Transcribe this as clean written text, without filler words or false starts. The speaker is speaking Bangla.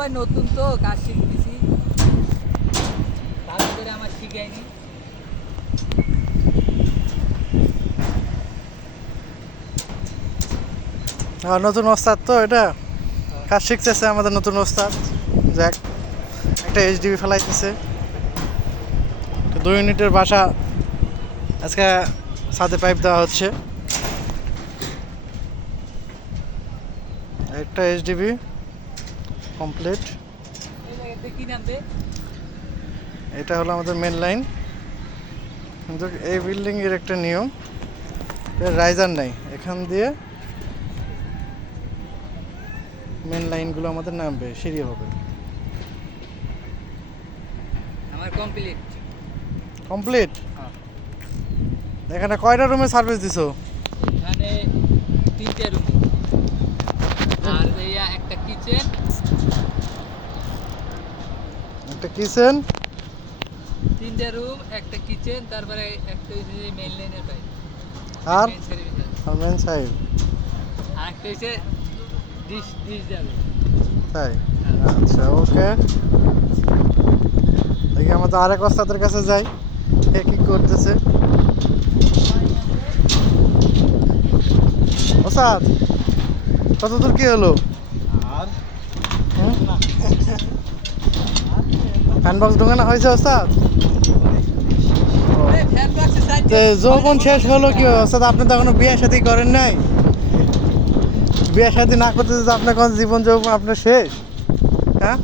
ভাই নতুন তো কাজ শিখতেছি, ভালো করে আমার শিখায়নি। নতুন ওস্তাদ তো এটা কাজ শিখতেছে আমাদের নতুন ওস্তাদ। যাক, একটা এইচডিবি ফেলাইতেছে। 2 ইউনিটের বাসা আজকে ছাদে পাইপ দেওয়া হচ্ছে। একটা এইচডিবি কমপ্লিট। এই জায়গাতে কি নাম দে? এটা হলো আমাদের মেন লাইন। কিন্তু এই বিল্ডিং এর একটা নিয়ম, রাইজার নাই, এখান দিয়ে মেন লাইনগুলো আমাদের নামবে, সিঁড়ি হবে। আমার কমপ্লিট। কমপ্লিট। এখানে কয়টা রুমে সার্ভিস দিছো? এখানে 3টে রুম আর এইয়া একটা কিচেন। একটা কিচেন, 3টে রুম, একটা কিচেন, তারপরে একটা হচ্ছে মেইন লাইনের পাইপ আর মেইন সার্ভিস। Main side. আর একটা হচ্ছে ডিশ যাবে। তাই? আচ্ছা, ওকে। দেখি আমাদের আরেক ওস্তাদের কাছে যাই, এ কি করতেছে। ওস্তাদ, কতদূর কি হলো? আর ফ্যান বক্স ঢোকানো হয়েছে ওস্তাদ? এই ফ্যান বক্সের সাইড তো যৌবন শেষ হলো কি ওস্তাদ? আপনি তো এখনো বিয়ে শাদী করেন নাই। বিয়ে শাদী না করতে তো আপনার কোন জীবন যৌবন আপনার শেষ? হ্যাঁ,